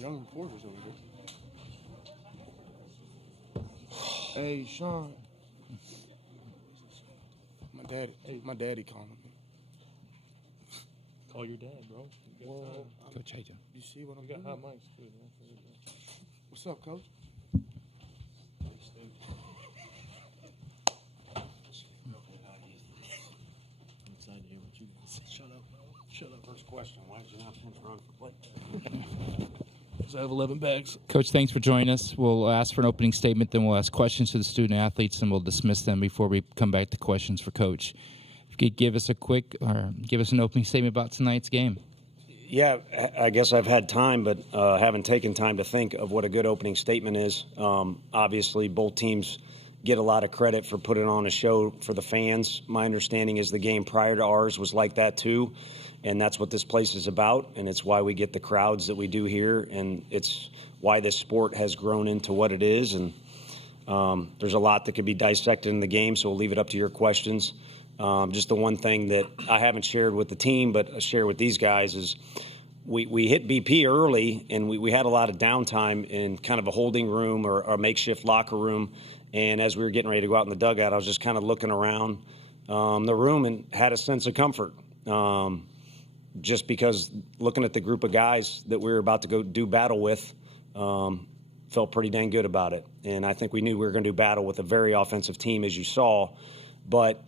Young reporters over there. Hey, Sean. My daddy calling me. Call your dad, bro. Well, Coach, how you doing? you see what I'm We got doing? hot mics, too. What's up, Coach? I'm excited to hear what you guys say. Shut up, bro. Shut up. First question, why did you not punch run for play? Because I have 11 bags. Coach, thanks for joining us. We'll ask for an opening statement, then we'll ask questions to the student athletes, and we'll dismiss them before we come back to questions for Coach. If you could give us an opening statement about tonight's game. Yeah, I guess I've had time, but haven't taken time to think of what a good opening statement is. Obviously, both teams get a lot of credit for putting on a show for the fans. My understanding is the game prior to ours was like that too, and that's what this place is about, and it's why we get the crowds that we do here, and it's why this sport has grown into what it is. And there's a lot that could be dissected in the game, so we'll leave it up to your questions. Just the one thing that I haven't shared with the team, but I share with these guys is we hit BP early, and we had a lot of downtime in kind of a holding room or a makeshift locker room. And as we were getting ready to go out in the dugout, I was just kind of looking around the room and had a sense of comfort. Just because looking at the group of guys that we were about to go do battle with, felt pretty dang good about it. And I think we knew we were going to do battle with a very offensive team, as you saw. But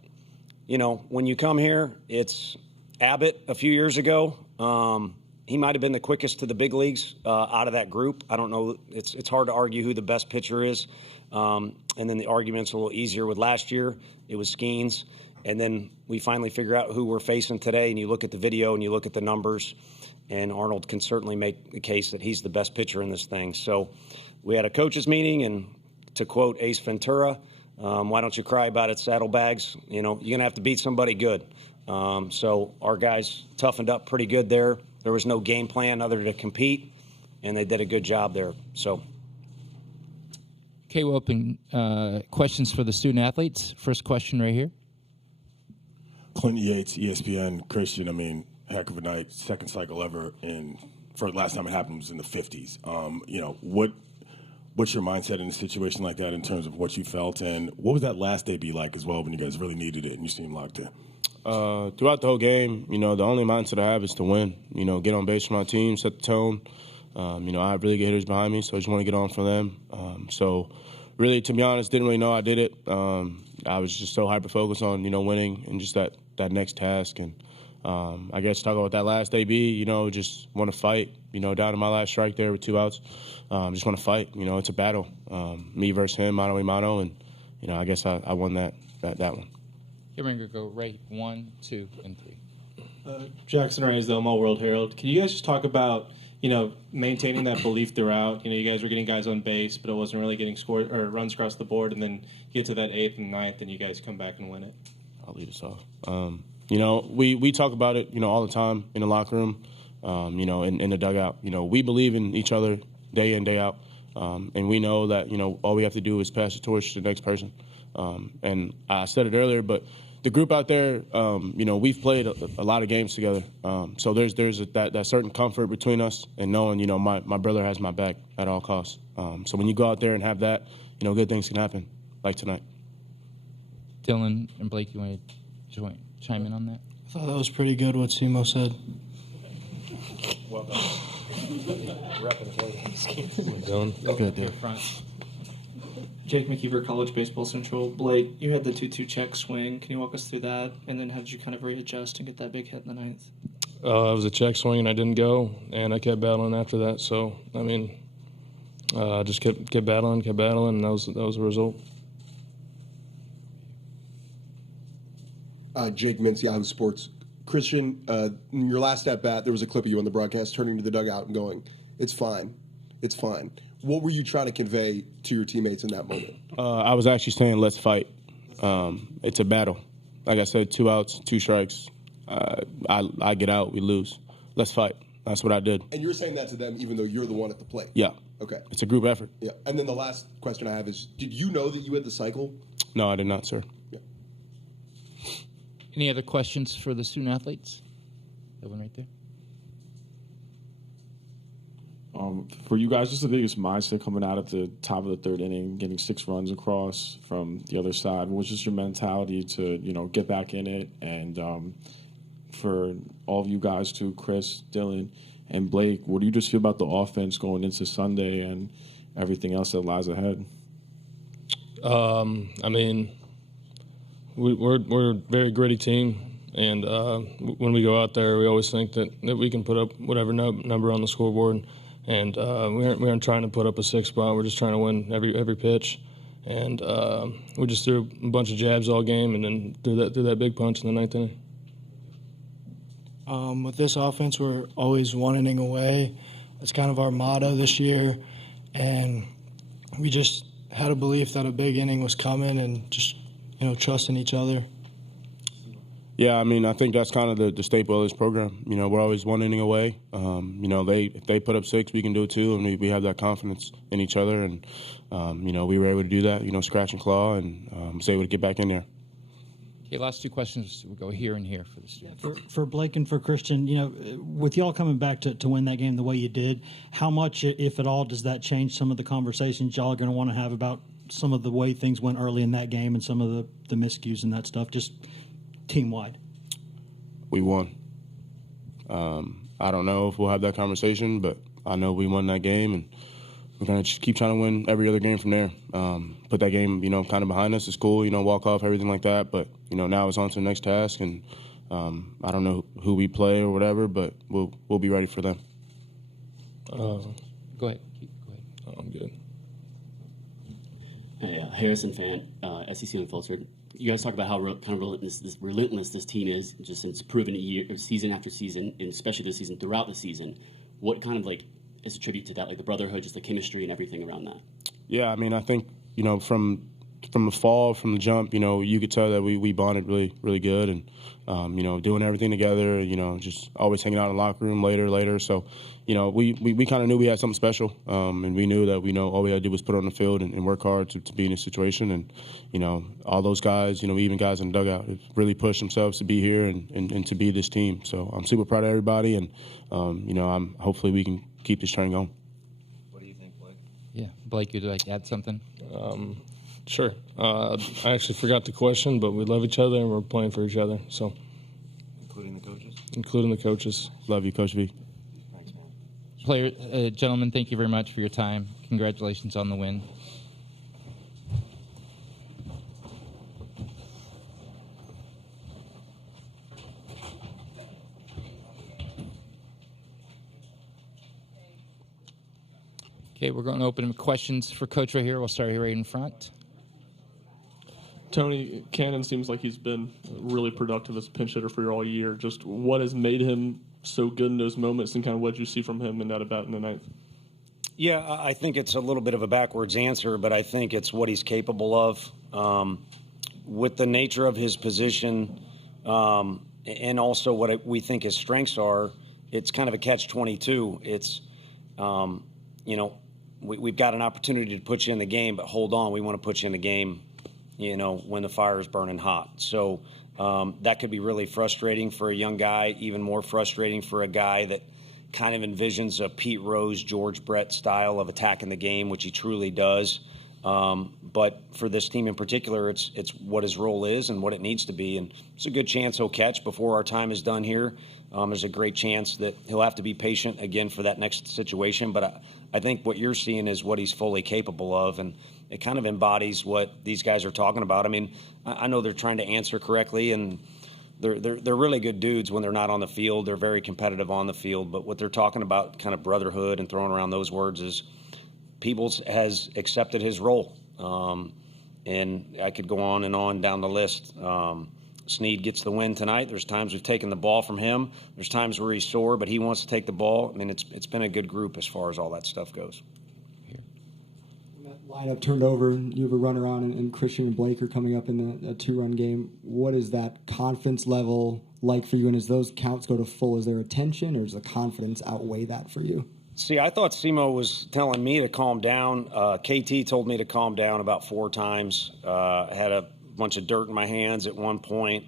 you know, when you come here, it's Abbott a few years ago. He might have been the quickest to the big leagues out of that group. I don't know. It's hard to argue who the best pitcher is. And then the argument's a little easier with last year. It was Skeens. And then we finally figure out who we're facing today. And you look at the video and you look at the numbers. And Arnold can certainly make the case that he's the best pitcher in this thing. So we had a coaches meeting. And to quote Ace Ventura, why don't you cry about it, saddlebags? You know, you're going to have to beat somebody good. So our guys toughened up pretty good there. There was no game plan other than to compete, and they did a good job there. So. Okay, we'll open questions for the student athletes. First question right here. Clinton Yates, ESPN. Christian, I mean, heck of a night, second cycle ever. And for last time it happened was in the 50s. You know, what's your mindset in a situation like that in terms of what you felt, and what was that last day be like as well when you guys really needed it and you seemed locked in? Throughout the whole game, you know, the only mindset I have is to win. You know, get on base for my team, set the tone. You know, I have really good hitters behind me, so I just want to get on for them. So really, to be honest, didn't really know I did it. I was just so hyper-focused on, you know, winning and just that next task. And I guess talking about that last AB, you know, just want to fight. You know, down to my last strike there with 2 outs. Just want to fight. You know, it's a battle. Me versus him, mano a mano. And, you know, I guess I won that one. Here we're going to go right 1, 2, and 3. Jackson Reyes, the Omaha World Herald. Can you guys just talk about, you know, maintaining that belief throughout? You know, you guys were getting guys on base, but it wasn't really getting scored or runs across the board, and then you get to that 8th and 9th, and you guys come back and win it. I'll lead us off. You know, we talk about it, you know, all the time in the locker room, you know, in the dugout. You know, we believe in each other day in, day out, and we know that, you know, all we have to do is pass the torch to the next person. And I said it earlier, but the group out there, you know, we've played a lot of games together. So there's that certain comfort between us and knowing, you know, my brother has my back at all costs. So when you go out there and have that, you know, good things can happen, like tonight. Dylan and Blake, you want to chime in on that? I thought that was pretty good what Simo said. Well done. Dylan. Good there. Front. Jake McKeever, College Baseball Central. Blake, you had the 2-2 check swing. Can you walk us through that? And then how did you kind of readjust and get that big hit in the 9th? It was a check swing, and I didn't go, and I kept battling after that. So, I mean, I just kept battling, and that was the result. Jake Mintz, Yahoo Sports. Christian, in your last at-bat, there was a clip of you on the broadcast turning to the dugout and going, "It's fine. It's fine." What were you trying to convey to your teammates in that moment? I was actually saying, let's fight. It's a battle. Like I said, 2 outs, 2 strikes. I get out, we lose. Let's fight. That's what I did. And you're saying that to them even though you're the one at the plate? Yeah. Okay. It's a group effort. Yeah. And then the last question I have is, did you know that you had the cycle? No, I did not, sir. Yeah. Any other questions for the student athletes? That one right there. For you guys, what's the biggest mindset coming out at the top of the third inning, getting 6 runs across from the other side? What's just your mentality to, get back in it? And for all of you guys too, Chris, Dylan, and Blake, what do you just feel about the offense going into Sunday and everything else that lies ahead? I mean, we're a very gritty team. And when we go out there, we always think that we can put up whatever number on the scoreboard. And we aren't trying to put up a 6 spot. We're just trying to win every pitch. And we just threw a bunch of jabs all game and then threw that big punch in the 9th inning. With this offense, we're always 1 inning away. That's kind of our motto this year. And we just had a belief that a big inning was coming and just, trusting each other. Yeah, I mean, I think that's kind of the staple of this program. We're always 1 inning away. If they put up 6, we can do it too, and we have that confidence in each other. And, we were able to do that, scratch and claw, and was able to get back in there. Okay, last 2 questions. We'll go here and here for this. For Blake and for Christian, with y'all coming back to win that game the way you did, how much, if at all, does that change some of the conversations y'all are going to want to have about some of the way things went early in that game and some of the miscues and that stuff, just team-wide? We won. I don't know if we'll have that conversation, but I know we won that game, and we're going to just keep trying to win every other game from there. Put that game, kind of behind us. It's cool, walk off, everything like that. But, now it's on to the next task, and I don't know who we play or whatever, but we'll be ready for them. Go ahead. Oh, I'm good. Hey, Harrison fan, SEC Unfiltered. You guys talk about how kind of relentless this team is, just since proven season after season, and especially this season, throughout the season. What kind of is a tribute to that, the brotherhood, just the chemistry and everything around that? Yeah, I mean, I think from the fall, from the jump, you could tell that we bonded really, really good, and doing everything together, just always hanging out in the locker room later. So, we kind of knew we had something special, and we knew that all we had to do was put it on the field and work hard to be in this situation. And all those guys, even guys in the dugout, have really pushed themselves to be here and to be this team. So I'm super proud of everybody, and hopefully we can keep this train going. What do you think, Blake? Yeah, Blake, would you like to add something? Sure. I actually forgot the question, but we love each other and we're playing for each other. So, Including the coaches? Including the coaches. Love you, Coach V. Thanks, man. Gentlemen, thank you very much for your time. Congratulations on the win. Okay, we're going to open questions for Coach right here. We'll start here right in front. Tony, Cannon seems like he's been really productive as a pinch hitter for you all year. Just what has made him so good in those moments, and kind of what did you see from him in that at-bat in the 9th? Yeah, I think it's a little bit of a backwards answer, but I think it's what he's capable of. With the nature of his position and also what we think his strengths are, it's kind of a catch-22. It's, we've got an opportunity to put you in the game, but hold on, we want to put you in the game when the fire is burning hot. So that could be really frustrating for a young guy, even more frustrating for a guy that kind of envisions a Pete Rose, George Brett style of attacking the game, which he truly does. But for this team in particular, it's what his role is and what it needs to be. And it's a good chance he'll catch before our time is done here. There's a great chance that he'll have to be patient again for that next situation. But I think what you're seeing is what he's fully capable of. And it kind of embodies what these guys are talking about. I mean, I know they're trying to answer correctly, and they're really good dudes when they're not on the field. They're very competitive on the field. But what they're talking about, kind of brotherhood and throwing around those words, is Peebles has accepted his role. And I could go on and on down the list. Snead gets the win tonight. There's times we've taken the ball from him. There's times where he's sore, but he wants to take the ball. I mean, it's been a good group as far as all that stuff goes. Lineup turned over, you have a runner on, and Christian and Blake are coming up in a 2-run game. What is that confidence level like for you? And as those counts go to full, is there a tension, or does the confidence outweigh that for you? See, I thought Simo was telling me to calm down. KT told me to calm down about 4 times. Had a bunch of dirt in my hands at one point.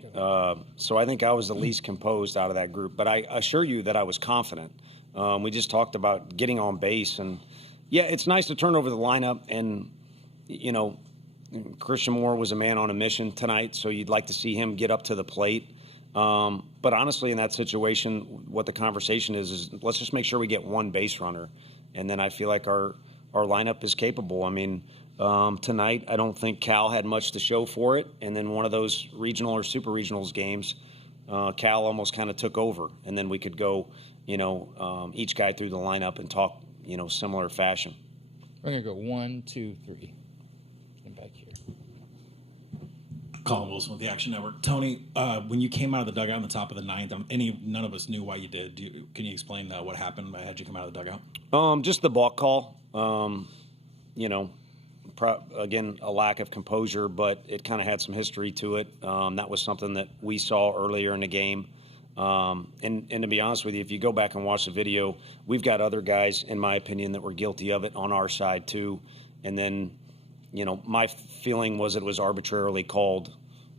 So I think I was the least composed out of that group. But I assure you that I was confident. We just talked about getting on base, and yeah, it's nice to turn over the lineup. And Christian Moore was a man on a mission tonight, so you'd like to see him get up to the plate. But honestly, in that situation, what the conversation is let's just make sure we get one base runner, and then I feel like our lineup is capable. I mean, tonight I don't think Cal had much to show for it, and then one of those regional or super regionals games, Cal almost kind of took over, and then we could go, each guy through the lineup and talk, similar fashion. We're gonna go 1, 2, 3. And back here. Colin Wilson with the Action Network. Tony, when you came out of the dugout in the top of the ninth, none of us knew why you did. Can you explain what happened? How'd you come out of the dugout? Just the balk call. Again, a lack of composure, but it kind of had some history to it. That was something that we saw earlier in the game. And to be honest with you, if you go back and watch the video, we've got other guys, in my opinion, that were guilty of it on our side too. And then, my feeling was it was arbitrarily called,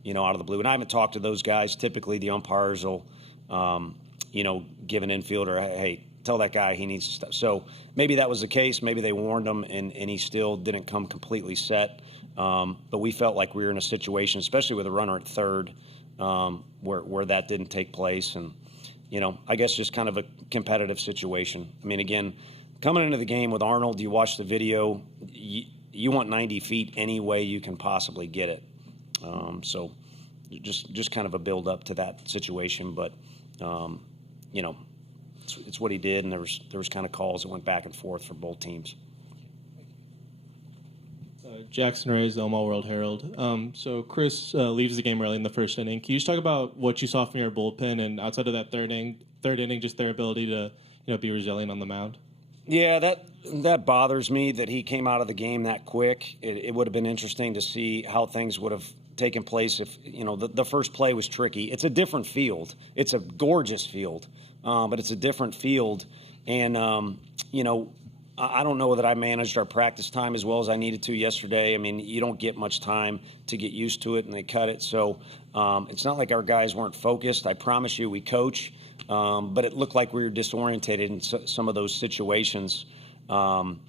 out of the blue. And I haven't talked to those guys. Typically, the umpires will, give an infielder, hey, tell that guy he needs to stop. So maybe that was the case. Maybe they warned him, and he still didn't come completely set. But we felt like we were in a situation, especially with a runner at third, where that didn't take place. And, I guess just kind of a competitive situation. I mean, again, coming into the game with Arnold, you watch the video, you want 90 feet any way you can possibly get it. So just kind of a build up to that situation. But, it's what he did, and there was kind of calls that went back and forth for both teams. Jackson Reyes, the Omaha World Herald. So Chris leaves the game early in the first inning. Can you just talk about what you saw from your bullpen, and outside of that third inning, just their ability to be resilient on the mound? Yeah, that bothers me that he came out of the game that quick. It would have been interesting to see how things would have taken place if the first play was tricky. It's a different field. It's a gorgeous field, but it's a different field, and I don't know that I managed our practice time as well as I needed to yesterday. I mean, you don't get much time to get used to it, and they cut it. So it's not like our guys weren't focused. I promise you we coach, but it looked like we were disorientated in some of those situations. And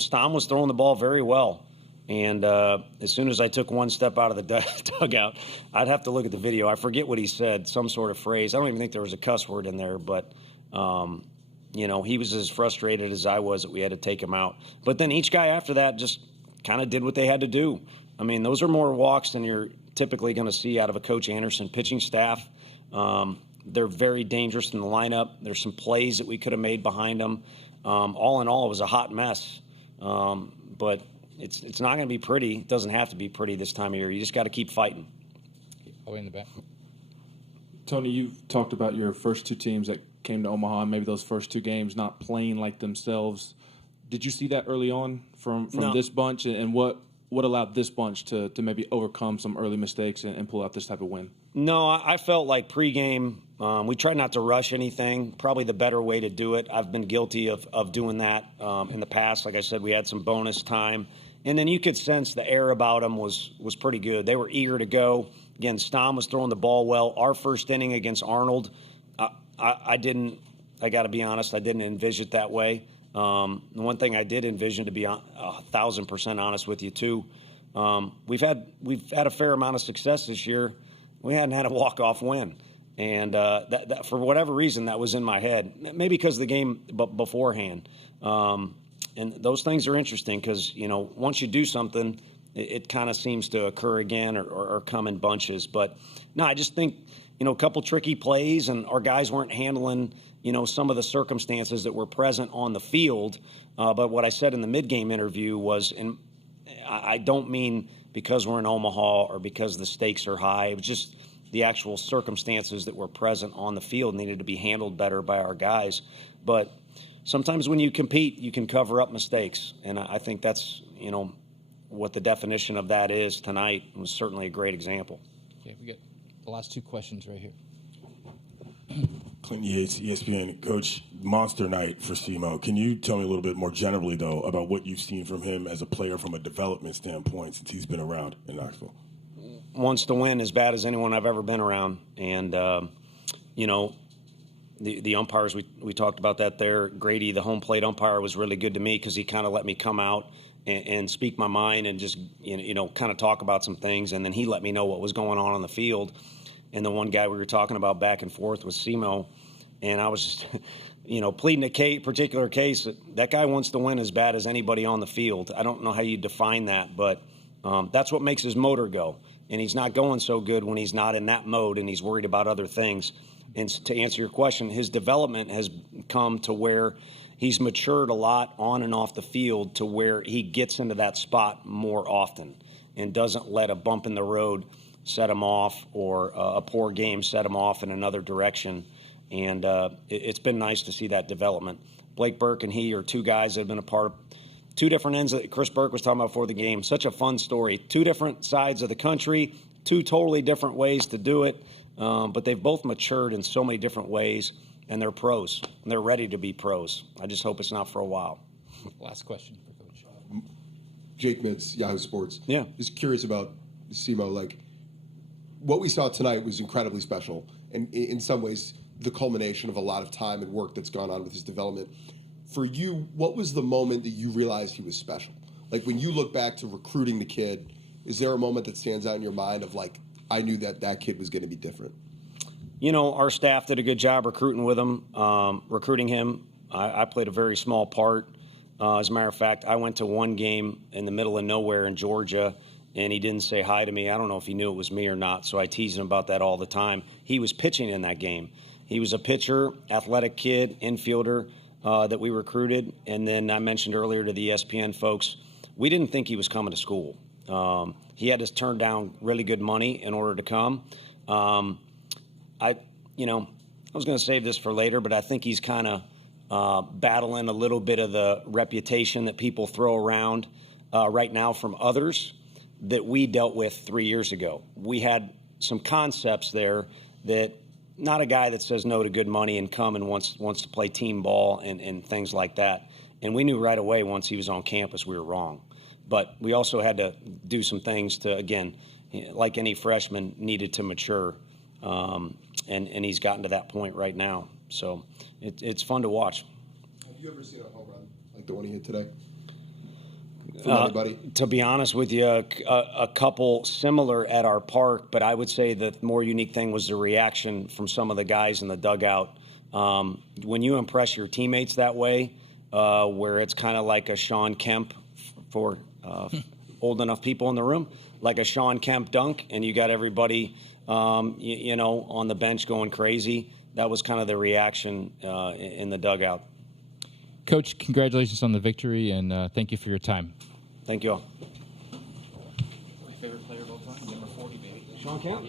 Stom was throwing the ball very well. And as soon as I took one step out of the dugout, I'd have to look at the video. I forget what he said, some sort of phrase. I don't even think there was a cuss word in there, but he was as frustrated as I was that we had to take him out. But then each guy after that just kind of did what they had to do. I mean, those are more walks than you're typically going to see out of a Coach Anderson pitching staff. They're very dangerous in the lineup. There's some plays that we could have made behind them. All in all, it was a hot mess. But it's not going to be pretty. It doesn't have to be pretty this time of year. You just got to keep fighting. All the way in the back. Tony, you've talked about your first two teams that came to Omaha, and maybe those first two games not playing like themselves. Did you see that early on from No. this bunch, and what allowed this bunch to maybe overcome some early mistakes and pull out this type of win? No, I felt like pregame, we tried not to rush anything, probably the better way to do it. I've been guilty of doing that in the past. Like I said, we had some bonus time. And then you could sense the air about them was pretty good. They were eager to go. Again, Stom was throwing the ball well. Our first inning against Arnold, I got to be honest, I didn't envision it that way. The one thing I did envision, to be 1,000% honest with you, too, we've had a fair amount of success this year. We hadn't had a walk-off win. And that for whatever reason, that was in my head. Maybe because of the game beforehand. And those things are interesting because, once you do something, it kind of seems to occur again or come in bunches. But, no, I just think, a couple tricky plays, and our guys weren't handling, some of the circumstances that were present on the field. But what I said in the mid-game interview was, and I don't mean because we're in Omaha or because the stakes are high. It was just the actual circumstances that were present on the field needed to be handled better by our guys. But sometimes when you compete, you can cover up mistakes. And I think that's, what the definition of that is tonight. It was certainly a great example. Okay, we got the last two questions right here. Clinton Yates, ESPN. Coach, monster night for Simo. Can you tell me a little bit more generally, though, about what you've seen from him as a player from a development standpoint since he's been around in Knoxville? Wants to win as bad as anyone I've ever been around. And, the umpires, we talked about that there. Grady, the home plate umpire, was really good to me because he kind of let me come out and speak my mind and just, kind of talk about some things. And then he let me know what was going on the field. And the one guy we were talking about back and forth was Simo. And I was just, pleading a particular case. That guy wants to win as bad as anybody on the field. I don't know how you define that, but that's what makes his motor go. And he's not going so good when he's not in that mode and he's worried about other things. And to answer your question, his development has come to where he's matured a lot on and off the field to where he gets into that spot more often and doesn't let a bump in the road set him off or a poor game set him off in another direction. And it's been nice to see that development. Blake Burke and he are two guys that have been a part of two different ends that Chris Burke was talking about before the game. Such a fun story. Two different sides of the country, two totally different ways to do it. But they've both matured in so many different ways, and they're pros. And they're ready to be pros. I just hope it's not for a while. Last question for Coach. Jake Mintz, Yahoo Sports. Yeah. Just curious about Simo. Like, what we saw tonight was incredibly special, and in some ways, the culmination of a lot of time and work that's gone on with his development. For you, what was the moment that you realized he was special? Like, when you look back to recruiting the kid, is there a moment that stands out in your mind of, like, I knew that kid was going to be different? Our staff did a good job recruiting him. I played a very small part. As a matter of fact, I went to one game in the middle of nowhere in Georgia, and he didn't say hi to me. I don't know if he knew it was me or not, so I teased him about that all the time. He was pitching in that game. He was a pitcher, athletic kid, infielder that we recruited. And then I mentioned earlier to the ESPN folks, we didn't think he was coming to school. He had to turn down really good money in order to come. I was going to save this for later, but I think he's kind of battling a little bit of the reputation that people throw around right now from others that we dealt with 3 years ago. We had some concepts there that not a guy that says no to good money and come and wants to play team ball and things like that. And we knew right away once he was on campus we were wrong. But we also had to do some things to, again, like any freshman, needed to mature. And he's gotten to that point right now. So it's fun to watch. Have you ever seen a home run like the one he hit today? From anybody? To be honest with you, a couple similar at our park, but I would say the more unique thing was the reaction from some of the guys in the dugout. When you impress your teammates that way, where it's kind of like a Sean Kemp for old enough people in the room, like a Sean Kemp dunk, and you got everybody, on the bench going crazy. That was kind of the reaction in the dugout. Coach, congratulations on the victory, and thank you for your time. Thank you all. My favorite player of all time, number 40, baby. Sean Kemp.